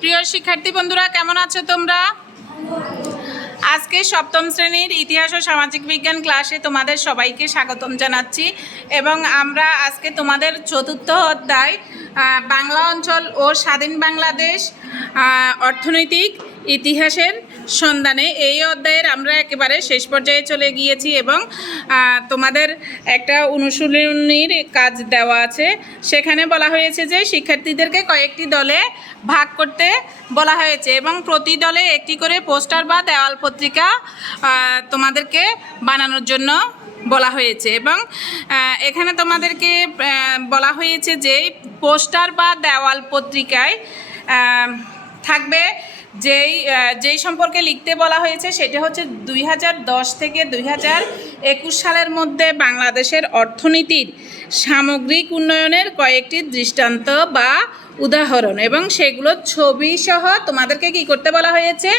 প্রিয় শিক্ষার্থী বন্ধুরা, কেমন আছো তোমরা? আজকে সপ্তম শ্রেণীর ইতিহাস ও সামাজিক বিজ্ঞান ক্লাসে তোমাদের সবাইকে স্বাগতম জানাচ্ছি। এবং আমরা আজকে তোমাদের চতুর্থ অধ্যায় বাংলা অঞ্চল ও স্বাধীন বাংলাদেশ অর্থনৈতিক ইতিহাসের সন্ধানে, এই অধ্যায়ের আমরা একেবারে শেষ পর্যায়ে চলে গিয়েছি এবং তোমাদের একটা অনুশীলনীর কাজ দেওয়া আছে। সেখানে বলা হয়েছে যে শিক্ষার্থীদেরকে কয়েকটি দলে ভাগ করতে বলা হয়েছে এবং প্রতি দলে একটি করে পোস্টার বা দেওয়াল পত্রিকা তোমাদেরকে বানানোর জন্য বলা হয়েছে। এবং এখানে তোমাদেরকে বলা হয়েছে যে পোস্টার বা দেওয়াল পত্রিকায় থাকবে যেই সম্পর্কে লিখতে বলা হয়েছে সেটা হচ্ছে 2010 থেকে 2021 সালের মধ্যে বাংলাদেশের অর্থনীতির সামগ্রিক উন্নয়নের কয়েকটি দৃষ্টান্ত বা উদাহরণ, এবং সেগুলো ছবি সহ তোমাদেরকে কি করতে বলা হয়েছে,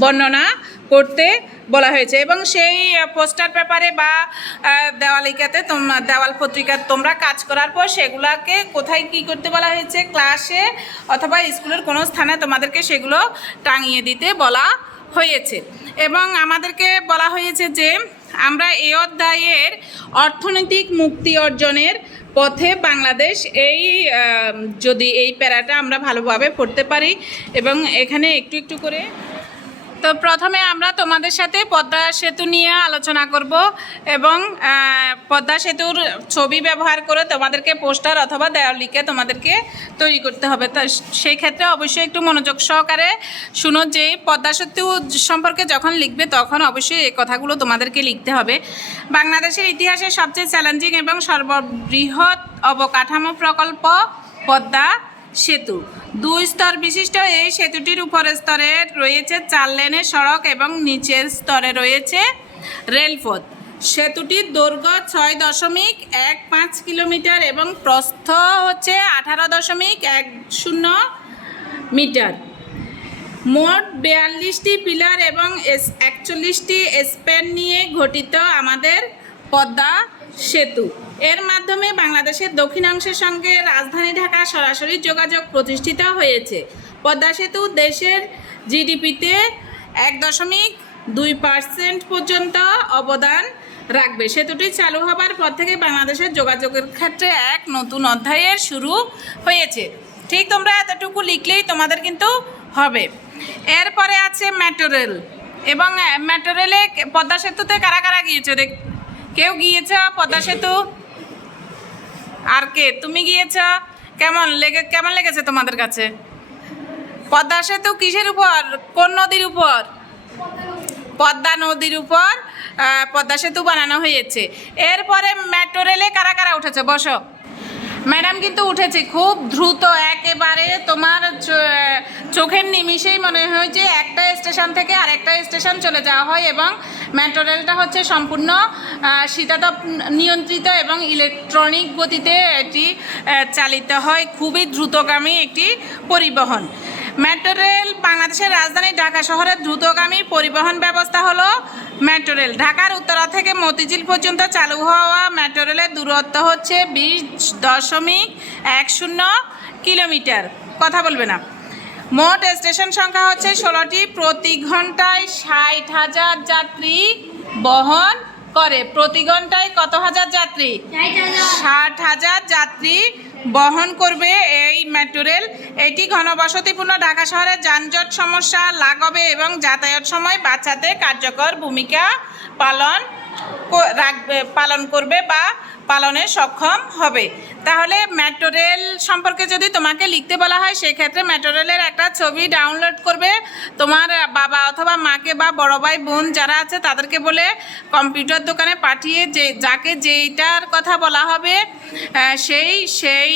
বর্ণনা করতে বলা হয়েছে। এবং সেই পোস্টার পেপারে বা দেওয়ালিকাতে দেওয়াল পত্রিকা তোমরা কাজ করার পর সেগুলোকে কোথায় কি করতে বলা হয়েছে, ক্লাসে অথবা স্কুলের কোনো স্থানে তোমাদেরকে সেগুলো টাঙিয়ে দিতে বলা হয়েছে। এবং আমাদেরকে বলা হয়েছে যে আমরা এই অধ্যায়ের অর্থনৈতিক মুক্তি অর্জনের পথে বাংলাদেশ, যদি এই প্যারাটা আমরা ভালোভাবে পড়তে পারি এবং এখানে একটু একটু করে। তো প্রথমে আমরা তোমাদের সাথে পদ্মা সেতু নিয়ে আলোচনা করব এবং পদ্মা সেতুর ছবি ব্যবহার করে তোমাদেরকে পোস্টার অথবা দেওয়ালিকা তোমাদেরকে তৈরি করতে হবে। তো সেই ক্ষেত্রে অবশ্যই একটু মনোযোগ সহকারে শুনো যে পদ্মা সেতু সম্পর্কে যখন লিখবে তখন অবশ্যই এই কথাগুলো তোমাদেরকে লিখতে হবে। বাংলাদেশের ইতিহাসে সবচেয়ে চ্যালেঞ্জিং এবং সর্ববৃহৎ অবকাঠামো প্রকল্প পদ্মা সেতু। 2 স্তর বিশিষ্ট এই সেতুটির উপরের স্তরে রয়েছে 4 লেনের সড়ক এবং নিচের স্তরে রয়েছে রেলপথ। সেতুটির দৈর্ঘ্য 6.15 কিলোমিটার এবং প্রস্থ হচ্ছে 18.10 মিটার। মোট 42টি পিলার এবং 41টি স্প্যান নিয়ে গঠিত আমাদের পদ্মা সেতু। এর মাধ্যমে বাংলাদেশের দক্ষিণাংশের সঙ্গে রাজধানী ঢাকা সরাসরি যোগাযোগ প্রতিষ্ঠিত হয়েছে। পদ্মা সেতু দেশের জিডিপিতে 1.2% পর্যন্ত অবদান রাখবে। সেতুটি চালু হবার পর থেকে বাংলাদেশের যোগাযোগের ক্ষেত্রে এক নতুন অধ্যায়ের শুরু হয়েছে। ঠিক তোমরা এতটুকু লিখলেই তোমাদের কিন্তু হবে। এরপরে আছে মেট্রো রেল। এবং মেট্রো রেলে পদ্মা সেতুতে কারা কারা গিয়েছো? কেউ গিয়েছ পদ্মা সেতু? আর কে? তুমি গিয়েছ? কেমন লেগেছে তোমাদের কাছে? পদ্মা সেতু কিসের উপর, কোন নদীর উপর? পদ্মা নদীর উপর পদ্মা সেতু বানানো হয়েছে। এরপরে মেট্রো রেলে কারা কারা উঠেছে? বসো। ম্যাডাম কিন্তু উঠেছে খুব দ্রুত, একেবারে তোমার চোখের নিমিষেই মনে হয় যে একটা স্টেশন থেকে আরেকটা স্টেশন চলে যাওয়া হয়। এবং মেট্রো রেলটা হচ্ছে সম্পূর্ণ শীতাতপ নিয়ন্ত্রিত এবং ইলেকট্রনিক গতিতে এটি চালিত হয়, খুবই দ্রুতগামী একটি পরিবহন। মেট্রো রেল বাংলাদেশের রাজধানী ঢাকা শহরের দ্রুতগামী পরিবহন ব্যবস্থা হলো মেট্রো রেল। ঢাকার উত্তরা থেকে মতিঝিল পর্যন্ত চালু হওয়া মেট্রো রেলের দূরত্ব হচ্ছে 20.10 কিলোমিটার। কথা বলবে না। মোট স্টেশন সংখ্যা হচ্ছে 16টি। প্রতি ঘন্টায় 60,000 যাত্রী বহন করে। প্রতি ঘন্টায় কত হাজার যাত্রী? 60,000 যাত্রী বহন করবে এই মেট্রো রেল। এটি ঘনবসতিপূর্ণ ঢাকা শহরের যানজট সমস্যা লাঘবে এবং যাতায়াত সময় বাঁচাতে কার্যকর ভূমিকা পালন করবে বা পালনে সক্ষম হবে। তাহলে মেট্রো রেল সম্পর্কে যদি তোমাকে লিখতে বলা হয় সেক্ষেত্রে মেট্রো রেলের একটা ছবি ডাউনলোড করবে, তোমার বাবা অথবা মাকে বা বড় ভাই বোন যারা আছে তাদেরকে বলে কম্পিউটার দোকানে পাঠিয়ে যাকে যেইটার কথা বলা হবে সেই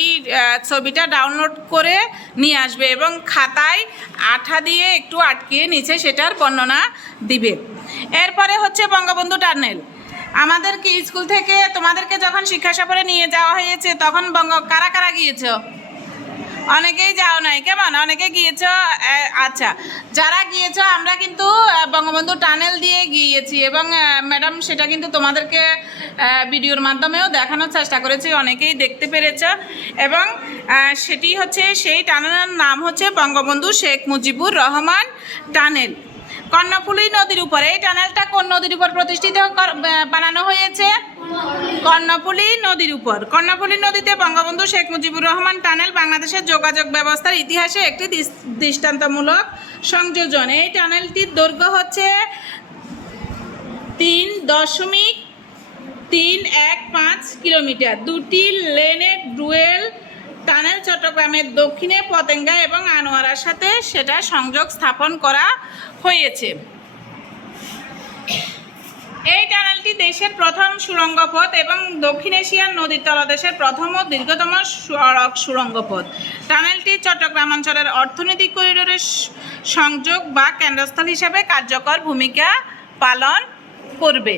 ছবিটা ডাউনলোড করে নিয়ে আসবে এবং খাতায় আঠা দিয়ে একটু আটকিয়ে নিচে সেটার বর্ণনা দিবে। এরপরে হচ্ছে বঙ্গবন্ধু টানেল। আমাদেরকে স্কুল থেকে তোমাদেরকে যখন শিক্ষা সফরে নিয়ে যাওয়া হয়েছে তখন কারা কারা গিয়েছ? অনেকেই যাও নাই, কেমন অনেকে গিয়েছো? আচ্ছা, যারা গিয়েছো আমরা কিন্তু বঙ্গবন্ধু টানেল দিয়ে গিয়েছি এবং ম্যাডাম সেটা কিন্তু তোমাদেরকে ভিডিওর মাধ্যমেও দেখানোর চেষ্টা করেছি, অনেকেই দেখতে পেরেছো। এবং সেটি হচ্ছে সেই টানেলের নাম হচ্ছে বঙ্গবন্ধু শেখ মুজিবুর রহমান টানেল, কর্ণফুলী নদীর উপর। এই টানেলটা কোন নদীর উপর প্রতিষ্ঠিত বানানো হয়েছে? কর্ণফুলী নদীর উপর। কর্ণফুলী নদীতে বঙ্গবন্ধু শেখ মুজিবুর রহমান টানেল বাংলাদেশের যোগাযোগ ব্যবস্থার ইতিহাসে একটি দৃষ্টান্তমূলক সংযোজন। এই টানেলটির দৈর্ঘ্য হচ্ছে 3.315 কিলোমিটার। দুটি লেনের ডুয়েল টানেল চট্টগ্রামের দক্ষিণে পতেঙ্গা এবং আনোয়ারার সাথে সেটা সংযোগ স্থাপন করা হয়েছে। এই টানেলটি দেশের প্রথম সুড়ঙ্গ পথ এবং দক্ষিণ এশিয়ার নদীর তলদেশের প্রথম ও দীর্ঘতম সড়ক সুড়ঙ্গ পথ। টানেলটি চট্টগ্রাম অঞ্চলের অর্থনৈতিক করিডোরের সংযোগ বা কেন্দ্রস্থল হিসাবে কার্যকর ভূমিকা পালন করবে।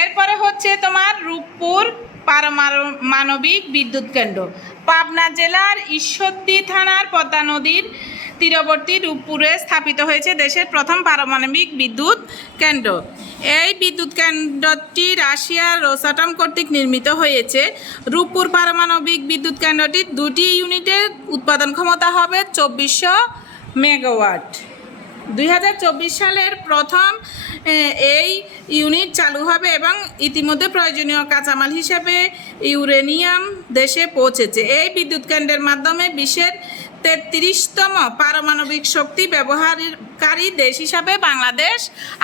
এরপরে হচ্ছে তোমার রূপপুর পারমাণবিক বিদ্যুৎ কেন্দ্র। পাবনা জেলার ঈশ্বরদী থানার পদ্মা নদীর তীরবর্তী রূপপুরে স্থাপিত হয়েছে দেশের প্রথম পারমাণবিক বিদ্যুৎ কেন্দ্র। এই বিদ্যুৎ কেন্দ্রটি রাশিয়ার রোসাটম কর্তৃক নির্মিত হয়েছে। রূপপুর পারমাণবিক বিদ্যুৎ কেন্দ্রটির দুটি ইউনিটের উৎপাদন ক্ষমতা হবে 2400 মেগাওয়াট। 2024 সালের প্রথম এই ইউনিট চালু হবে এবং ইতিমধ্যে প্রয়োজনীয় কাঁচামাল হিসেবে ইউরেনিয়াম দেশে পৌঁছেছে। এই বিদ্যুৎ কেন্দ্রের মাধ্যমে বিশ্বের 33তম পারমাণবিক শক্তি ব্যবহারকারী দেশ হিসাবে বাংলাদেশ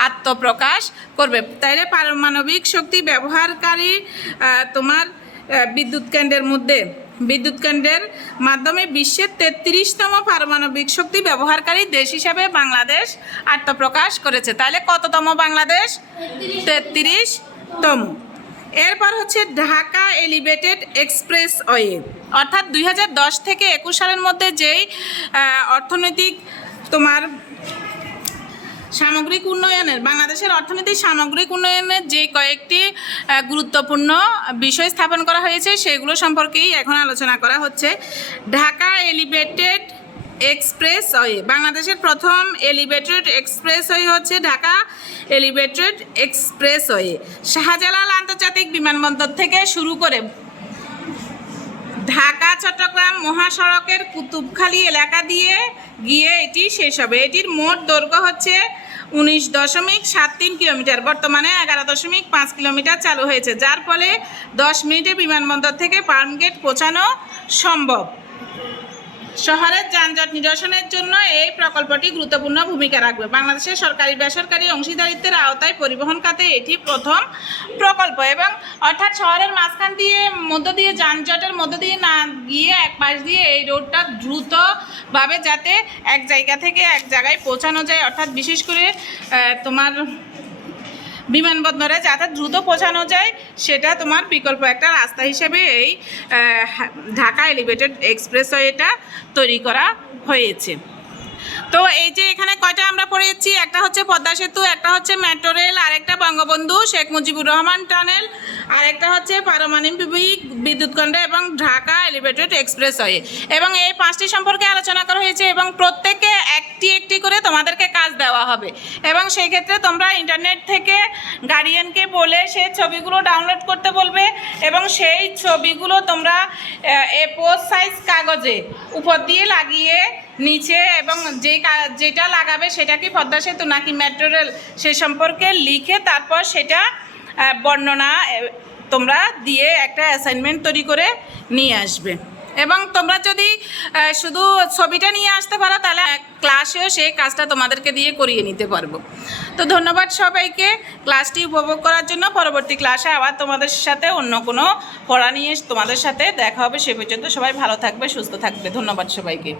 আত্মপ্রকাশ করবে। তাইলে পারমাণবিক শক্তি ব্যবহারকারী তোমার বিদ্যুৎ কেন্দ্রের মাধ্যমে বিশ্বের 33তম পারমাণবিক শক্তি ব্যবহারকারী দেশ হিসাবে বাংলাদেশ আত্মপ্রকাশ করেছে। তাহলে কততম বাংলাদেশ? 33তম। এরপর হচ্ছে ঢাকা এলিভেটেড এক্সপ্রেসওয়ে, অর্থাৎ 2010 থেকে 21 সালের মধ্যে যেই অর্থনৈতিক তোমার সামগ্রিক উন্নয়নের, বাংলাদেশের অর্থনৈতিক সামগ্রিক উন্নয়নের যে কয়েকটি গুরুত্বপূর্ণ বিষয় স্থাপন করা হয়েছে সেগুলো সম্পর্কেই এখন আলোচনা করা হচ্ছে। ঢাকা এলিভেটেড এক্সপ্রেসওয়ে, বাংলাদেশের প্রথম এলিভেটেড এক্সপ্রেসওয়ে হচ্ছে ঢাকা এলিভেটেড এক্সপ্রেসওয়ে। শাহজালাল আন্তর্জাতিক বিমানবন্দর থেকে শুরু করে ঢাকা চট্টগ্রাম মহাসড়কের কুতুবখালী এলাকা দিয়ে গিয়ে এটি শেষ হবে। এটির মোট দৈর্ঘ্য হচ্ছে 19.73 কিলোমিটার। বর্তমানে 11.5 কিলোমিটার চালু হয়েছে, যার ফলে 10 মিনিটে বিমানবন্দর থেকে ফার্মগেট পৌঁছানো সম্ভব। শহরের যানজট নিরসনের জন্য এই প্রকল্পটি গুরুত্বপূর্ণ ভূমিকা রাখবে। বাংলাদেশের সরকারি বেসরকারি অংশীদারিত্বের আওতায় পরিবহন খাতে এটি প্রথম প্রকল্প এবং অর্থাৎ শহরের মাঝখান দিয়ে মধ্য দিয়ে যানজটের মধ্য দিয়ে না গিয়ে এক পাশ দিয়ে এই রোডটা দ্রুতভাবে যাতে এক জায়গা থেকে এক জায়গায় পৌঁছানো যায়, অর্থাৎ বিশেষ করে তোমার বিমানবন্দরে যাতে দ্রুত পৌঁছানো যায় সেটা তোমার বিকল্প একটা রাস্তা হিসেবে এই ঢাকা এলিভেটেড এক্সপ্রেসওয়েটা তৈরি করা হয়েছে। তো এই যে এখানে কয়টা আমরা পড়েছি, একটা হচ্ছে পদ্মা সেতু, একটা হচ্ছে মেট্রো রেল, আরেকটা বঙ্গবন্ধু শেখ মুজিবুর রহমান টানেল, আরেকটা হচ্ছে পারমাণবিক বিদ্যুৎ কেন্দ্র এবং ঢাকা এলিভেটেড এক্সপ্রেসওয়ে। এবং এই 5টি সম্পর্কে আলোচনা করা হয়েছে এবং প্রত্যেকে একটি করে তোমাদেরকে কাজ দেওয়া হবে এবং সেই ক্ষেত্রে তোমরা ইন্টারনেট থেকে গার্ডিয়ানকে বলে সেই ছবিগুলো ডাউনলোড করতে বলবে এবং সেই ছবিগুলো তোমরা A4 সাইজ কাগজে উপর দিয়ে লাগিয়ে নিচে এবং যেটা লাগাবে সেটা কি পদ্মা সেতু নাকি মেট্রো রেল সে সম্পর্কে লিখে তারপর সেটা বর্ণনা তোমরা দিয়ে একটা অ্যাসাইনমেন্ট তৈরি করে নিয়ে আসবে। এবং তোমরা যদি শুধু ছবিটা নিয়ে আসতে পারো তাহলে ক্লাসেও সেই কাজটা তোমাদেরকে দিয়ে করিয়ে নিতে পারবো। তো ধন্যবাদ সবাইকে ক্লাসটি উপভোগ করার জন্য। পরবর্তী ক্লাসে আবার তোমাদের সাথে অন্য কোনো পড়া নিয়ে তোমাদের সাথে দেখা হবে। সে পর্যন্ত সবাই ভালো থাকবে, সুস্থ থাকবে। ধন্যবাদ সবাইকে।